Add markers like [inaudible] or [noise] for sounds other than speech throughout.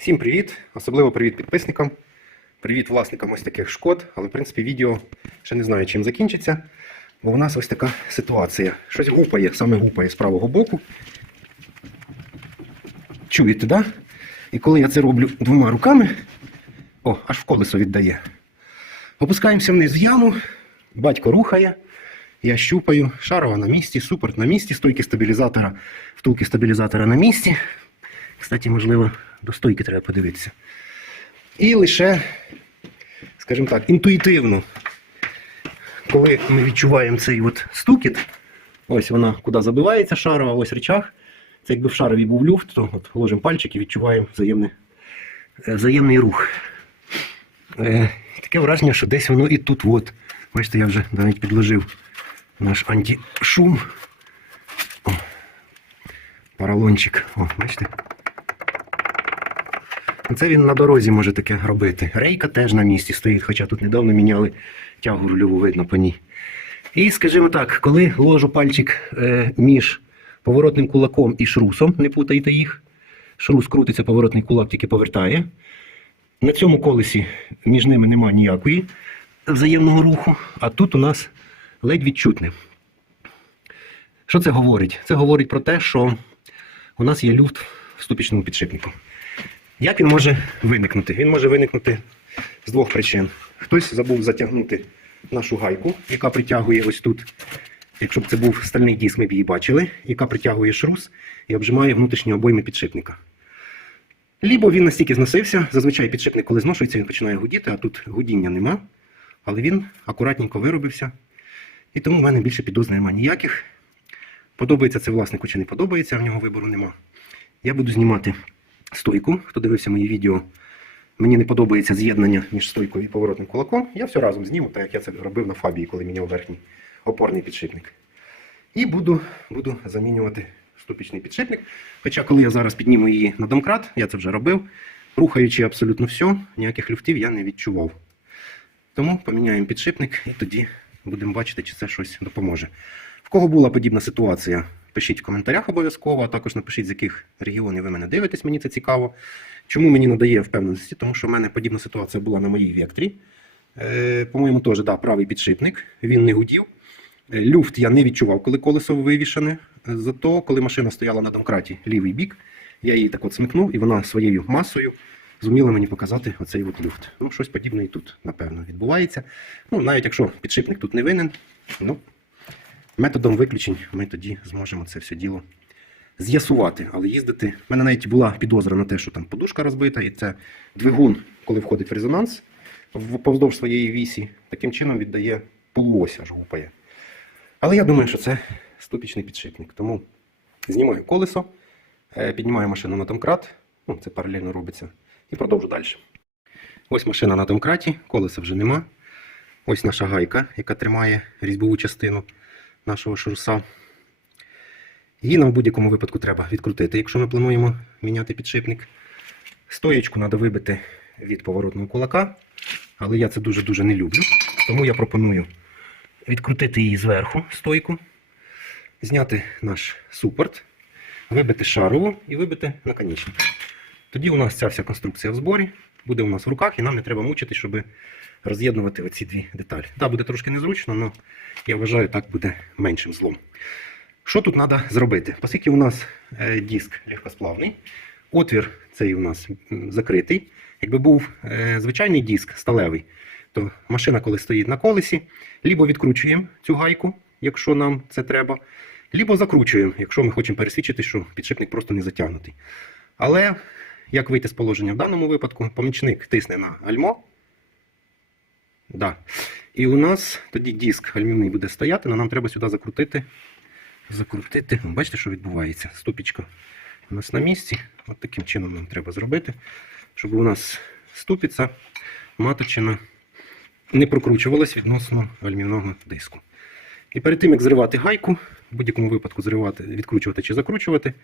Всім привіт! Особливо привіт підписникам. Привіт власникам ось таких шкод. Але в принципі відео ще не знаю, чим закінчиться. Бо у нас ось така ситуація. Щось гупає, саме гупає з правого боку. Чуєте, да? І коли я це роблю двома руками, о, аж в колесо віддає. Опускаємося вниз в яму, батько рухає, я щупаю, шарова на місці, супорт на місці, стойки стабілізатора, втулки стабілізатора на місці. Кстати, можливо, до стойки треба подивитися. І лише, скажімо так, інтуїтивно, коли ми відчуваємо цей от стукіт, ось вона куди забивається шарова, ось речах. Це якби в шарові був люфт, то от ложимо пальчик і відчуваємо взаємний, е, взаємний рух. Е, таке враження, що десь воно і тут. от. Бачите, я вже навіть підложив наш антишум. О, поролончик. О, бачите? Це він на дорозі може таке робити. Рейка теж на місці стоїть, хоча тут недавно міняли тягу рульову, видно по ній. І, скажімо так, коли ложу пальчик е, між поворотним кулаком і шрусом, не путайте їх. Шрус крутиться, поворотний кулак тільки повертає. На цьому колесі між ними немає ніякої взаємного руху, а тут у нас ледь відчутне. Що це говорить? Це говорить про те, що у нас є люфт в ступічному підшипнику. Як він може виникнути? Він може виникнути з двох причин. Хтось забув затягнути нашу гайку, яка притягує ось тут. Якщо б це був стальний диск, ми б її бачили, яка притягує шрус і обжимає внутрішні обойми підшипника. Лібо він настільки зносився, зазвичай підшипник, коли зношується, він починає гудіти, а тут гудіння нема. Але він акуратненько виробився. І тому в мене більше підоз немає ніяких. Подобається це власнику чи не подобається, в нього вибору нема. Я буду знімати стойку. Хто дивився мої відео, мені не подобається з'єднання між стойкою і поворотним кулаком. Я все разом зніму, так як я це робив на фабії, коли міняв верхній опорний підшипник. І буду, буду замінювати ступічний підшипник. Хоча, коли я зараз підніму її на домкрат, я це вже робив, рухаючи абсолютно все, ніяких люфтів я не відчував. Тому поміняємо підшипник і тоді будемо бачити, чи це щось допоможе. В кого була подібна ситуація, пишіть в коментарях обов'язково, а також напишіть, з яких регіонів ви мене дивитесь, мені це цікаво. Чому мені надає впевненості? Тому що в мене подібна ситуація була на моїй векторі. Е, по-моєму, теж да, правий підшипник, він не гудів. Е, Люфт я не відчував, коли колесо вивішене. Зато, коли машина стояла на домкраті лівий бік, я її так от смикнув, і вона своєю масою зуміла мені показати оцей от люфт. Ну, щось подібне і тут, напевно, відбувається. Ну, навіть якщо підшипник тут не винен, ну, методом виключень ми тоді зможемо це все діло з'ясувати. Але їздити. У мене навіть була підозра на те, що там подушка розбита, і це двигун, коли входить в резонанс в- повздовж своєї вісі, таким чином віддає полуось аж гупає. Але я думаю, що це ступічний підшипник. Тому знімаю колесо, е, піднімаю машину на домкрат, ну, це паралельно робиться, і продовжу далі. Ось машина на домкраті, колеса вже нема. Ось наша гайка, яка тримає різьбову частину нашого шурса. Її нам в будь-якому випадку треба відкрутити, якщо ми плануємо міняти підшипник. Стоєчку треба вибити від поворотного кулака, але я це дуже-дуже не люблю. Тому я пропоную відкрутити її зверху, стойку, зняти наш супорт, вибити шарову і вибити наконечник. Тоді у нас ця вся конструкція в зборі, буде у нас в руках, і нам не треба мучити, щоб роз'єднувати оці дві деталі. Так, буде трошки незручно, але я вважаю, так буде меншим злом. Що тут треба зробити? Оскільки у нас е, диск легкосплавний, отвір цей у нас закритий. Якби був е, звичайний диск сталевий, то машина, коли стоїть на колесі, лібо відкручуємо цю гайку, якщо нам це треба, лібо закручуємо, якщо ми хочемо пересвідчити, що підшипник просто не затягнутий. Але як вийти з положення в даному випадку, помічник тисне на гальмо. Да. І у нас тоді диск гальмівний буде стояти, але нам треба сюди закрутити. Закрутити. Бачите, що відбувається? Ступічка у нас на місці. От таким чином нам треба зробити, щоб у нас ступиця, маточина не прокручувалась відносно гальмівного диску. І перед тим, як зривати гайку, в будь-якому випадку зривати, відкручувати чи закручувати,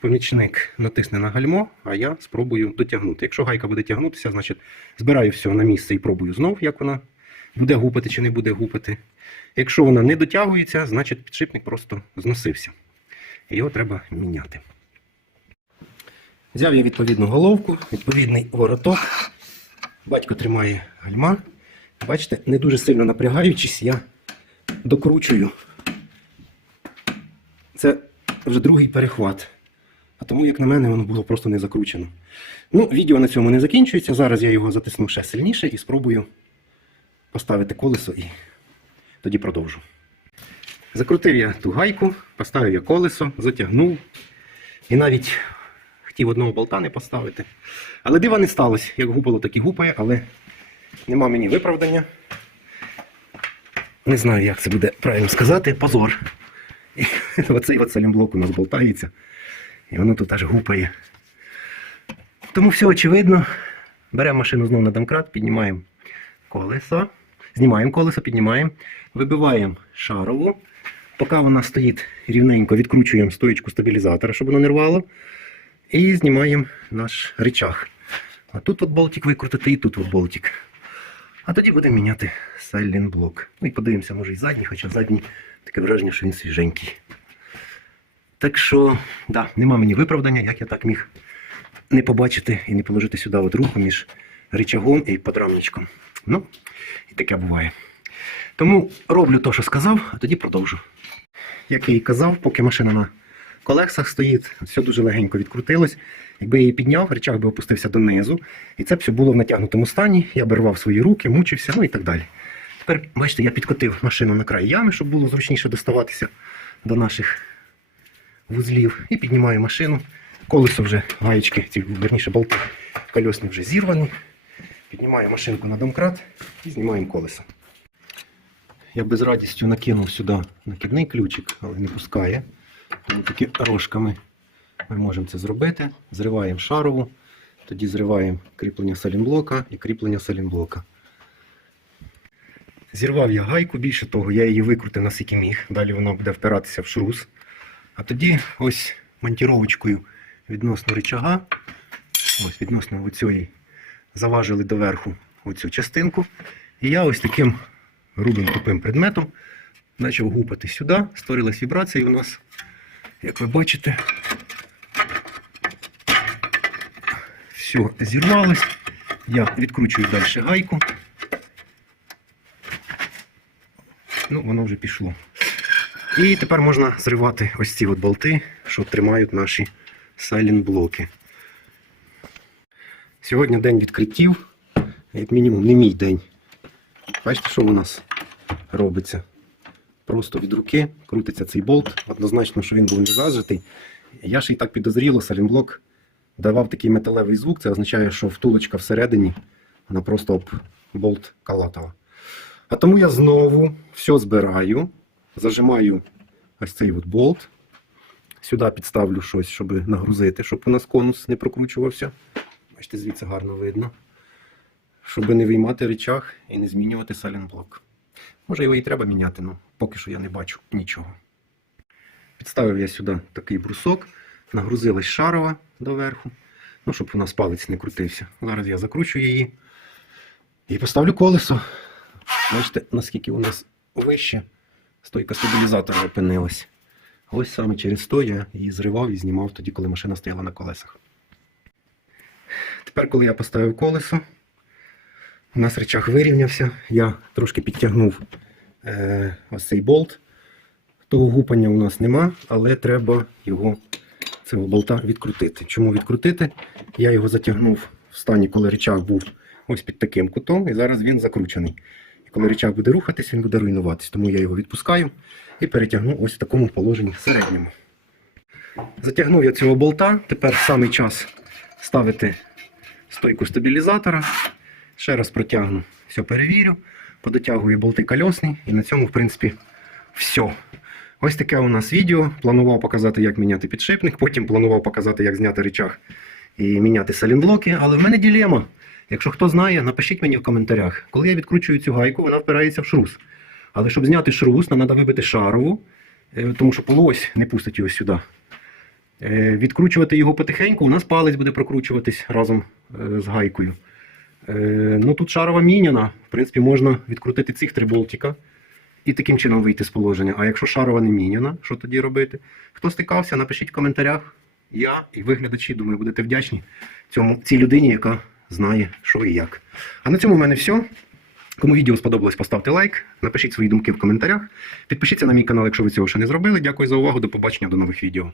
помічник натисне на гальмо, а я спробую дотягнути. Якщо гайка буде тягнутися, значить збираю все на місце і пробую знов, як вона буде гупати чи не буде гупати. Якщо вона не дотягується, значить підшипник просто зносився. Його треба міняти. Взяв я відповідну головку, відповідний вороток. Батько тримає гальма. Бачите, не дуже сильно напрягаючись, я докручую. Це вже другий перехват. А тому, як на мене, воно було просто не закручено. Ну, відео на цьому не закінчується. Зараз я його затисну ще сильніше і спробую поставити колесо і тоді продовжу. Закрутив я ту гайку, поставив я колесо, затягнув. І навіть хотів одного болта не поставити. Але дива не сталося. Як гупало, так і гупає, але нема мені виправдання. Не знаю, як це буде правильно сказати. Позор. І [laughs] оцей от салімблок у нас болтається. І воно тут аж гупає. Тому все очевидно. Беремо машину знову на домкрат, піднімаємо колесо, знімаємо колесо, піднімаємо, вибиваємо шарову. Поки вона стоїть рівненько, відкручуємо стоїчку стабілізатора, щоб воно не рвало. І знімаємо наш рычаг. А тут от болтик викрутити і тут от болтик. А тоді будемо міняти сайлент блок. Ну і подивимося, може і задній, хоча задній таке враження, що він свіженький. Так що, да, нема мені виправдання, як я так міг не побачити і не положити сюди от руку між рычагом і подрамничком. Ну, і таке буває. Тому роблю те, що сказав, а тоді продовжу. Як я і казав, поки машина на колесах стоїть, все дуже легенько відкрутилось. Якби я її підняв, рычаг би опустився донизу, і це б все було в натягнутому стані. Я би рвав свої руки, мучився, ну і так далі. Тепер, бачите, я підкотив машину на край ями, щоб було зручніше доставатися до наших вузлів. І піднімаю машину. Колесо вже гаєчки, ці верніше болти кольосні вже зірвані. Піднімаю машинку на домкрат і знімаємо колесо. Я би з радістю накинув сюди накидний ключик, але не пускає. Таки рожками ми можемо це зробити. Зриваємо шарову, тоді зриваємо кріплення салінблока і кріплення салінблока. Зірвав я гайку, більше того, я її викрутив наскільки міг. Далі воно буде впиратися в шрус. А тоді ось монтіровочкою відносно рычага, ось відносно оцієї, заважили доверху оцю частинку. І я ось таким грубим тупим предметом почав гупати сюди, створилась вібрація, і у нас, як ви бачите, все зірвалось. Я відкручую далі гайку. Ну, воно вже пішло. І тепер можна зривати ось ці от болти, що тримають наші сайлент блоки. Сьогодні день відкриттів, як мінімум, не мій день. Бачите, що у нас робиться? Просто від руки крутиться цей болт. Однозначно, що він був не зажитий. Я ж і так підозріло, салінблок давав такий металевий звук. Це означає, що втулочка всередині вона просто об болт калатала. А тому я знову все збираю, зажимаю ось цей от болт. Сюди підставлю щось, щоб нагрузити, щоб у нас конус не прокручувався. Бачите, звідси гарно видно. Щоб не виймати речах і не змінювати салінблок. Може його і треба міняти, але поки що я не бачу нічого. Підставив я сюди такий брусок, нагрузилась шарова доверху, ну, щоб у нас палець не крутився. Зараз я закручу її і поставлю колесо. Бачите, наскільки у нас вище стойка стабілізатора опинилась. Ось саме через то я її зривав і знімав тоді, коли машина стояла на колесах. Тепер, коли я поставив колесо, у нас речах вирівнявся. Я трошки підтягнув е, ось цей болт. Того гупання у нас нема, але треба його цього болта відкрутити. Чому відкрутити? Я його затягнув в стані, коли речах був ось під таким кутом, і зараз він закручений. І коли речах буде рухатись, він буде руйнуватись. Тому я його відпускаю і перетягну ось в такому положенні середньому. Затягнув я цього болта. Тепер самий час ставити стойку стабілізатора. Ще раз протягну, все перевірю, подотягую болти кольосні і на цьому, в принципі, все. Ось таке у нас відео. Планував показати, як міняти підшипник, потім планував показати, як зняти речах і міняти салінблоки, але в мене ділема. Якщо хто знає, напишіть мені в коментарях. Коли я відкручую цю гайку, вона впирається в шрус. Але щоб зняти шрус, нам треба вибити шарову, е, тому що полуось не пустить його сюди. Е, Відкручувати його потихеньку, у нас палець буде прокручуватись разом е, з гайкою. Ну тут шарова міняна. В принципі, можна відкрутити цих три болтика і таким чином вийти з положення. А якщо шарова не міняна, що тоді робити? Хто стикався, напишіть в коментарях. я і ви глядачі, думаю, будете вдячні цьому, цій людині, яка знає, що і як. А на цьому в мене все. Кому відео сподобалось, поставте лайк, напишіть свої думки в коментарях. Підпишіться на мій канал, якщо ви цього ще не зробили. Дякую за увагу. До побачення, до нових відео.